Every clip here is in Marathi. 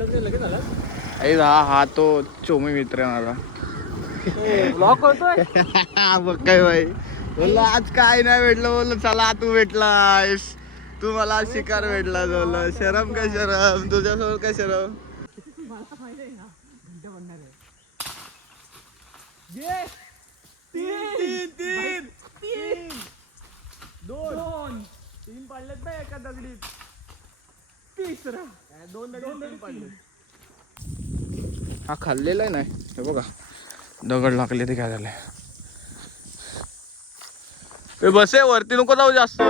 हा तो चोमी मित्र आहे माझा. ब्लॉक होतोय. बघ काय भाई बोललो आज काय नाही भेटलं, बोललो चला तू भेटलायस, तू मला शिकार भेटला. बोललो शरम काय शरम, तुझ्यासमोर काय शरम. मला माहिती आहे ना घंटा बनणार आहे. ये तीन तीन तीन दोन तीन पडलेत ना एका दगडीत. तिसरा दोन दगडी पडले. हा खाल्लेला आहे नाही हे बघा, दगड लागले ते काय झालंय. बसे वरती नको जाऊ जास्त.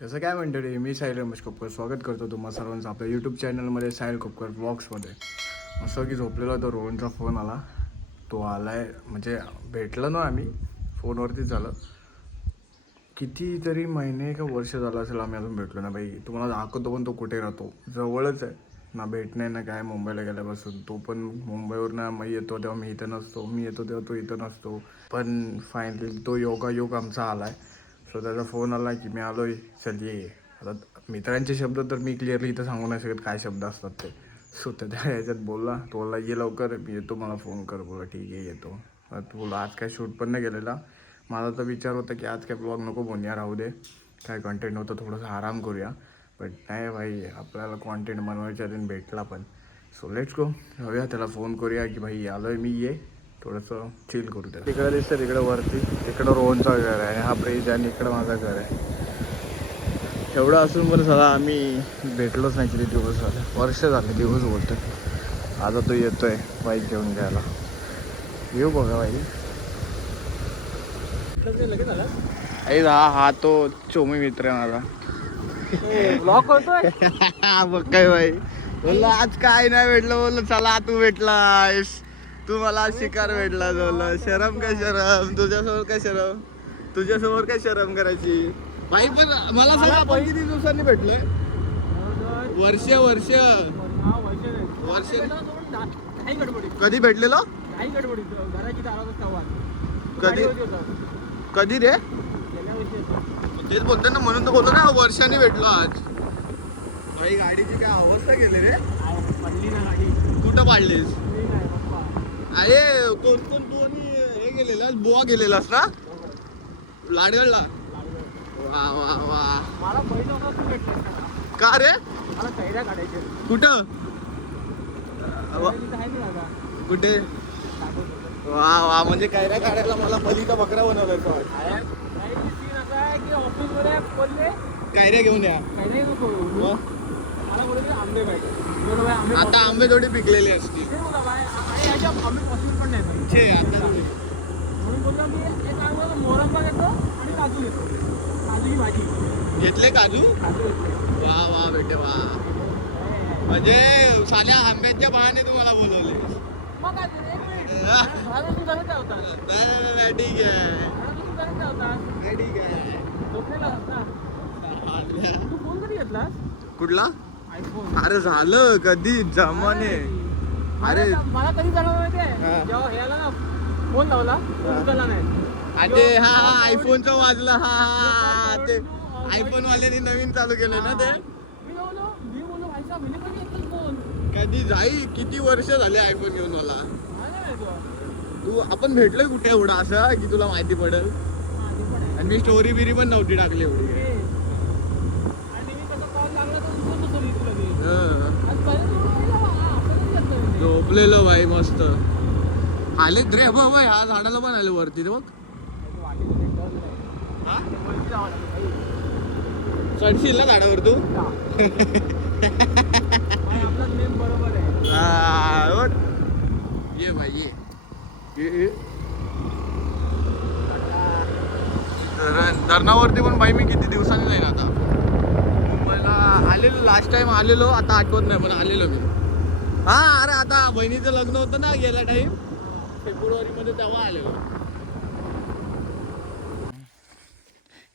कसं काय म्हणतो रे, मी साहिल रमेश खोपकर स्वागत करतो तुम्हा सर्वांचं आपल्या यूट्यूब चॅनलमध्ये साहिल खोपकर ब्लॉग्समध्ये. असं की झोपलेला तो रोहनचा फोन आला, तो आलाय म्हणजे भेटलं ना आम्ही फोनवरतीच झालं. कितीतरी महिने का वर्ष झालं असेल आम्ही अजून भेटलो ना भाई. तुम्हाला दाखवतो पण तो कुठे राहतो, जवळच आहे ना, भेटणे ना काय. मुंबईला गेल्यापासून तो पण मुंबईवर ना मी येतो तेव्हा मी इथं नसतो, मी येतो तेव्हा तो इथं नसतो. पण फायनली तो योगायोग आमचा आला आहे. सो त्याचा फोन आला की मी आलो आहे, चल ये. आता मित्रांचे शब्द तर मी क्लिअरली इथं सांगू नाही शकत काय शब्द असतात ते. सो त्या ह्याच्यात बोलला, तो बोलला ये लवकर, मी येतो, मला फोन कर. बोला ठीक आहे येतो. तू बोला आज काय शूट पण नाही गेलेला. माझा तर विचार होता की आज काय ब्लॉग नको बनूया, राहू दे काय कंटेंट होतं, थोडंसं आराम करूया. बट नाही भाई, आपल्याला कॉन्टेंट बनवायच्या दिन भेटला पण. सो लेट्स गो, जाऊया त्याला फोन करूया की भाई आलोय मी, ये थोडंसं चिल करू त्याला. तिकडं दिसतं तिकडं वरती, तिकडं रोहनचं घर आहे, हा ब्रिज आणि इकडं माझं घर आहे. एवढं असून पण सगळं आम्ही भेटलोच नाही. किती दिवस झाले, वर्ष झाले दिवस बोलतो. आता तो येतोय बाईक घेऊन घ्यायला. येऊ बघा बाई. हा तो चोमी मित्र आहे माझा. ब्लॉक होतोय. बघ काय भाई बोललो आज काय नाही भेटलं, बोललो चला तू भेटलायस, तू मला शिकार भेटला. बोललो शरम काय शरम, तुझ्यासमोर काय शरम, तुझ्यासमोर काय शरम करायची भाई. पण मला सांगा आपण किती दिवसांनी भेटलोय. वर्ष वर्ष वर्ष कधी भेटलेलो, कधी कधी रे. तेच बोलतो ना, म्हणून तर बोलतो ना वर्षाने भेटलो आज. भाई गाडीची काय अवस्था केली रे. पडली ना गाडी. कुठं पाडलीस. अरे कोण कोण तू आणि हे गेलेलास, बोवा गेलेलास ना लाडगडला. वा वा वा. मला पहिलं होता तू भेटला का रे, मला कैऱ्या काढायच्या. कुठं कुठे. वा वा, म्हणजे कैऱ्या काढायला मला बलीचा बकरा बनवलाय. ऑफिसमध्ये बोलले कैऱ्या घेऊन या. कैऱ्या नको, मला बोलले आंबे पाहिजे. आता आंबे थोडी पिकलेले असतील. आंबे पॉसिबल पण नाही छे आता म्हणून बोललो मी एक काम करतो, मोरंबा घेतो आणि काजू घेतो. काजूची भाजी घेतले काजू. वा वा बेटे वा, म्हणजे साल्या आंब्यांच्या बहाने तुम्हाला बोलवले. मग काय ते, एक मिनिट मला तू सांगत होता. नाही ठीक आहे, तू सांगत होता नाही ठीक आहे. झोपलेला होता. तू फोन कधी घेतलास. कुठला. आयफोन. अरे झालं कधी जमाने. अरे मला कधी झालं माहितीये, हा. जेव्हा ह्याला ना फोन लावला उचलला नाही. ते हा हा आयफोनचं वाजलं. हा हा ते आयफोन वाल्याने नवीन चालू केलं ना ते. मी बोललो भाईचा म्हणजे कधी येतो फोन. कधी जाई, किती वर्ष झाले आयफोन घेऊन मला. काय नाही माहिती. तू आपण भेटलोय कुठे एवढा असं की तुला माहिती पडेल. आणि मी स्टोरी बिरी पण नव्हती टाकली एवढी. आणि मी कसं कॉल लागला तर दुसरं दुसरं दिसलं ते. हं. आज पहिलं तू बोलला, आपणच घेतलं म्हणजे. झोपलेलो भाई मस्त. आले रे बघ भाई, हा झाडाला पण आले वरती ते बघ. हा? चढशील ना झाडावर तू. आपला नेम बरोबर आहे. हा बघ. ये भाई ये. ये धरणावरती पण भाई मी किती दिवसांनी जाईन आता. मुंबईला आलेलो लास्ट टाइम आलेलो, आता आठवत नाही पण आलेलो मी. हा अरे आता बहिणीचं लग्न होतं ना गेल्या टाइम फेब्रुवारीमध्ये, तेव्हा आलेलो.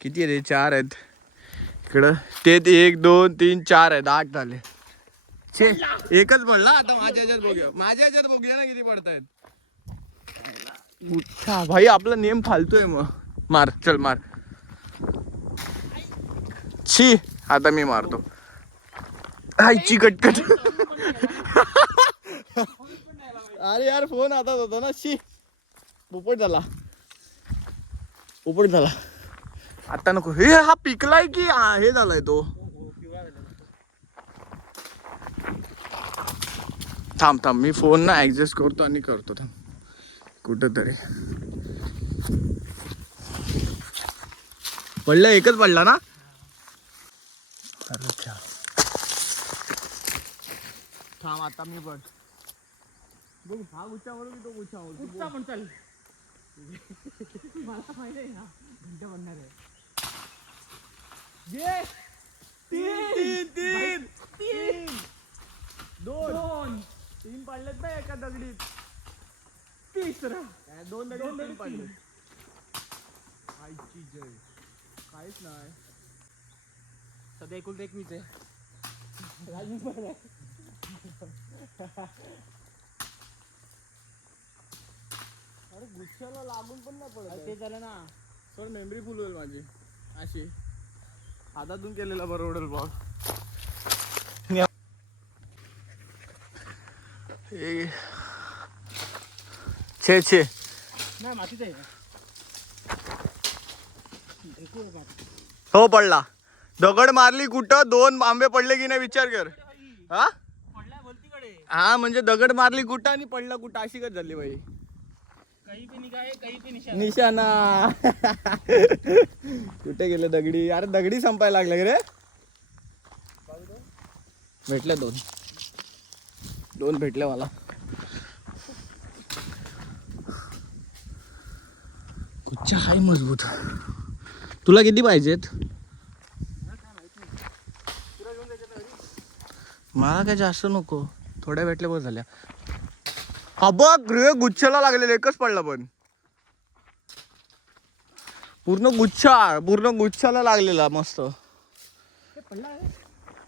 किती रे, 4 आहेत इकडं. ते 1 2 3 4 आहेत, 8 झाले. छे एकच पडला आता. माझ्या ह्याच्यात बघूया, माझ्या ह्याच्यात बघूया ना किती पडतायत. अच्छा भाई आपला नेम फालतोय. मग मार चल मार. छी आता मी मारतो. आईची कटकट. अरे यार फोन हातात होता ना. शी पोपट झाला. पोपट झाला. आता नको. हे हा पिकलाय की हे झालाय तो. थांब थांब मी फोन ना ऍडजस्ट करतो आणि करतो थांब कुठंतरी. पडला एकच पडला ना. अच्छा थांब आता मी बघ बघ हा गुच्छावर की तो गुच्छावर. गुच्छा पण चाल. मला माहिती आहे ना घंटा बनणार आहे. ये तीन तीन तीन दोन तीन पडलेत ना एका दगडीत. तिसरा दोन दोन दगडी दगडी पडले. आईची जय. काहीच नाही सध्या एकुलता एक मीच आहे. राजू पण आहे. अरे गुच्छाला लागून पण नाही पडत. ते झालं ना. सर मेमरी फुल होईल माझी अशी. हातातून केलेला बरोबर बॉल. छे छे नाही मातीच आहे का. हो पडला. दगड मारली कुठं. दोन आंबे पडले की नाही विचार कर. हा पडलाय भलतीकडे. हा म्हणजे दगड मारली कुठं आणि पडला कुठं अशी कच झाली बाई. काही पे निघाय काही पे निशाणा. निशाणा. कुठे गेले दगडी. अरे दगडी संपायला लागले रे. भेटले दोन. दोन भेटले मला. गुच्छा हाय मजबूत. तुला किती पाहिजेत. मला काय जास्त नको. थोड्या भेटल्या बस झाल्या. हा बघ रे गुच्छाला लागलेला एकच पडला पण. पूर्ण गुच्छाला लागलेला मस्त.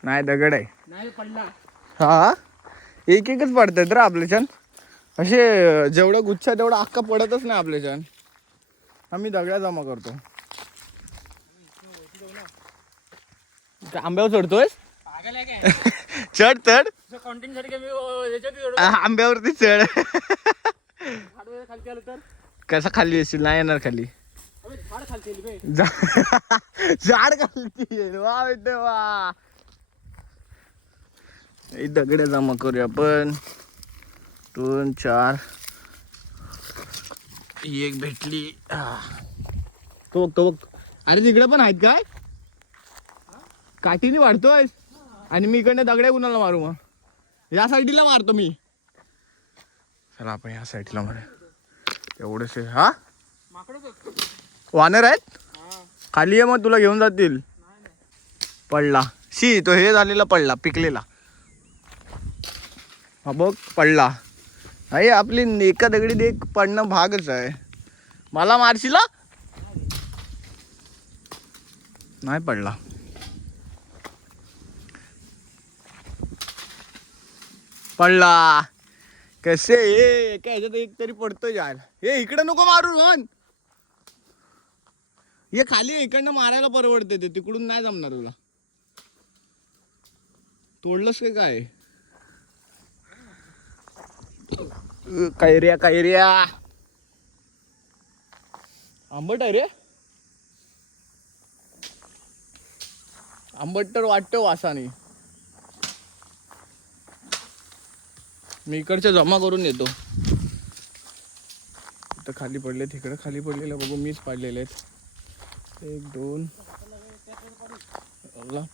नाही दगड आहे. नाही पडला. हा एक एकच पडतात रे आपल्याच्यान. असे जेवढा गुच्छा तेवढा अख्खा पडतच नाही आपल्याच्यान. आम्ही दगड्या जमा करतो. आंब्यावर चढतोय. पागल आहे काय. चढ चढ. कॉन्टेंट साठी काय मी याच्यात आंब्यावरती चढ. हाडवे खालती आलं तर कसा खाली येशील. नाही येणार खाली. अबे झाड खालती आली बे. झाड खालती येईल. वा बेटे वा. दगड्या जमा करूया आपण. 2 4 ही एक भेटली. तो बघ. अरे तिकडे पण आहेत काय. काठीने वाढतोय. आणि मी इकडनं दगड्या कुणाला मारू मग. या साईडला मारतो मी. चला आपण या साईडला मारू. एवढंच आहे. हा वानर आहेत खाली. आहे मग तुला घेऊन जातील. पडला. शी तो हे झालेला पडला पिकलेला. हा बघ पडला. अरे आपली एका दगडीत एक पडणं भागच आहे. मला मारशील. नाही पडला. पडला. कसे एका ह्याच्यात एक तरी पडतोय यार. हे इकडे नको मारू रोहन. हे खाली इकडनं मारायला परवडते. ते तिकडून नाही जमणार तुला. तोडलंस का काय. कैऱ्या कैऱ्या. आंबट आहे रे. आंबट तर वाटतं वासाने. मी इकडच्या जमा करून येतो. इथं खाली पडले. तिकडे खाली पडलेलं बघू. मीच पाडलेले आहेत. 1 2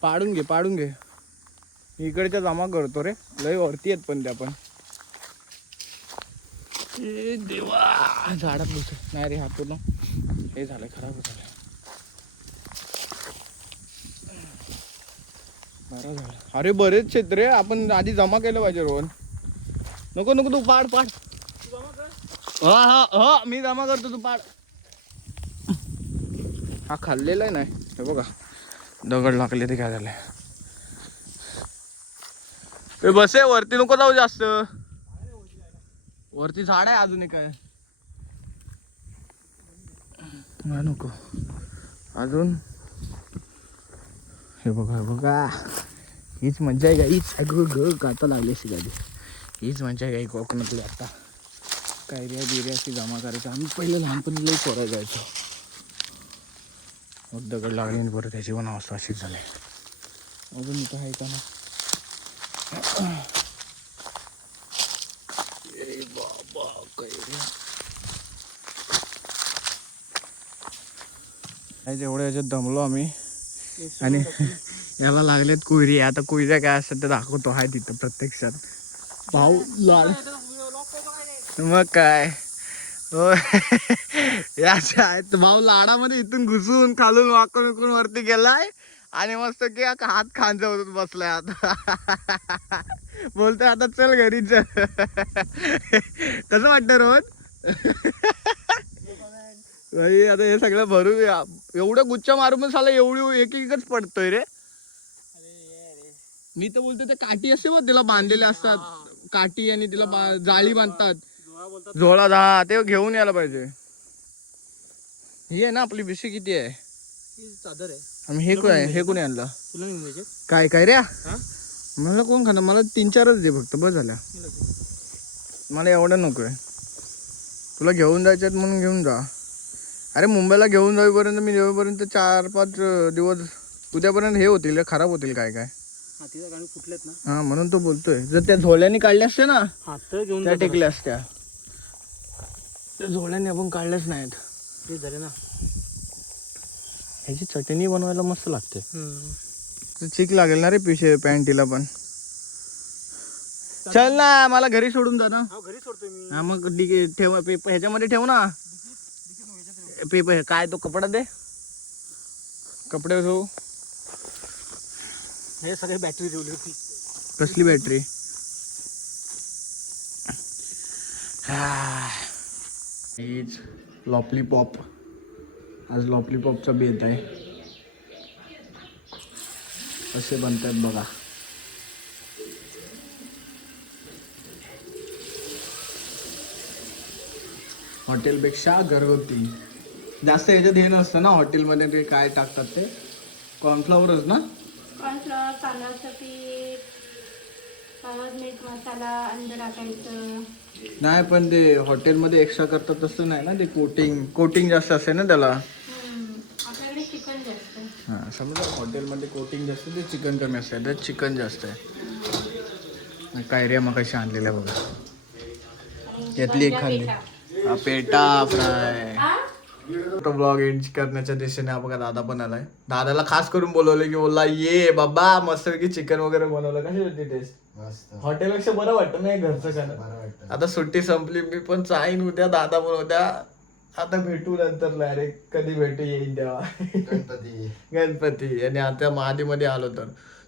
पाडून घे पाडून घे. मी इकडच्या जमा करतो रे. लय वरती आहेत पण त्या पण. ए देवा झाडात बस. नाही रे हात पूर्ण हे झालंय खराब झालंय. बरं झालं. अरे बरेच क्षेत्र आपण आधी जमा केलं पाहिजे रोहन. नको नको तू पाड पाड. हा हा हा मी जमा करतो तू पाड. हा खाल्लेला आहे नाही. हे बघा दगड लागले ते काय झालंय. ते बसे वरती नको जाऊ जास्त. वरती झाड आहे अजून काय. नको अजून. हे बघा हीच मजा आहे गाई. ग गाता लागली अशी गाडी. हीच मजा आहे गाई कोकणातली. आता कैऱ्या बिऱ्याची जमा करायचं. आम्ही पहिले लहानपणी लई पोरायला जायचो. मग दगड लागले आणि बरं त्याची पण अवस्था अशीच झाली. अजून इथं आहे का ना. बाबा कैऱ्या एवढ्या याच्यात दमलो आम्ही. आणि याला लागलेत कुयरी. आता कुयऱ्या काय असतात ते दाखवतो. आहे तिथं प्रत्यक्षात भाऊ लाड. मग काय हो. याच्या आहेत भाऊ लाडामध्ये इथून घुसून खालून वाकून विकून वरती गेलाय आणि मस्त की हात खांजवत बसलाय. आता बोलतोय आता चल घरी चल. कसं वाटतं रोज. भाई आता हे सगळं भरू एवढं गुच्चा मारून साला एवढी एक एकच पडतोय रे. मी तर बोलतो ते काठी असते बघ त्याला बांधलेले असतात. काठी आणि तिला जाळी बांधतात. झोळा हा ते घेऊन यायला पाहिजे. ही आहे ना आपली बिशी किती आहे. चादर आहे. आणि हे काय हे कोणी आणलं तुला नाही काय काय रे. मला कोण खाणार. मला 3-4च दे फक्त बस झाल्या. मला एवढं नकोय. तुला घेऊन जायच्यात म्हणून घेऊन जा. अरे मुंबईला घेऊन जाईपर्यंत मी येईपर्यंत 4-5 दिवस उद्यापर्यंत हे होतील खराब होतील काय काय. फुटलेत ना. हा म्हणून तो बोलतोय. जर त्या झोळ्याने काढल्या असते ना घेऊन त्या टेकल्या असत्या. त्या झोळ्याने आपण काढल्याच नाहीत. ते झाले ना. ह्याची चटणी बनवायला मस्त लागते. चिक लागेल ना रे पिशे पॅन्टीला पण. चल ना मला घरी सोडून जा ना. घरी सोडतोय मी. हा मग ठेव ह्याच्यामध्ये ठेव ना. पेपर काय तो कपडा दे. कपडे ठेवू. हे सगळे बॅटरी ठेवली होती. कसली बॅटरी. हीच लॉलीपॉप. आज लॉलीपॉपचा बेत आहे. कसे बनतात बघा. हॉटेलपेक्षा घरगुती. जास्त याच्यात हे नसतं ना हॉटेलमध्ये. ते काय टाकतात ते कॉर्नफ्लॉवरच ना. कॉर्नफ्लॉवर, तांदळाचं पीठ, हळद, मीठ, मसाला, अंडं टाकायचं. नाही पण ते हॉटेलमध्ये एक्स्ट्रा करतात तसं नाही ना. ते कोटिंग जास्त असते ना त्याला. आपल्याकडे चिकन जास्त. हां समजा हॉटेलमध्ये कोटिंग जास्त ते चिकन कमी असतं. त्यात चिकन जास्त आहे. कैऱ्या मग कशी आणलेल्या बघा. त्यातली एक खाल्ली. PETA fry. तो ब्लॉग एंड करण्याच्या दिशेने बघा दादा पण आलाय. दादाला खास करून बोलवले की बोलला ये बाबा मस्तपैकी चिकन वगैरे बनवलं. कशी होती टेस्ट. हॉटेलपेक्षा बरं वाटतं नाही घरचं खाणं. आता सुट्टी संपली. मी पण चाईन उद्या. दादा पण उद्या. आता भेटू नंतर डायरेक्ट कधी भेटू येईन तेव्हा. गणपती आणि आता मध्ये आलो तर.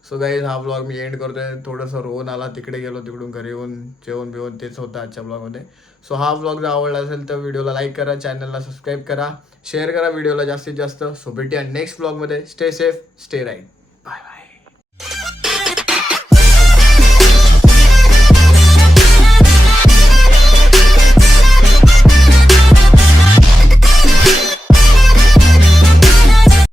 सो गाईज हा ब्लॉग मी एंड करतोय. थोडंसं रोहन आला तिकडे गेलो. तिकडून घरी येऊन जेवण बिवून तेच होतं आजच्या ब्लॉगमध्ये. सो हा ब्लॉग जर आवडला असेल तर व्हिडिओला लाईक करा. चॅनलला सबस्क्राईब करा. शेअर करा व्हिडिओला जास्तीत जास्त. सो भेटूया नेक्स्ट ब्लॉगमध्ये. Stay safe stay right.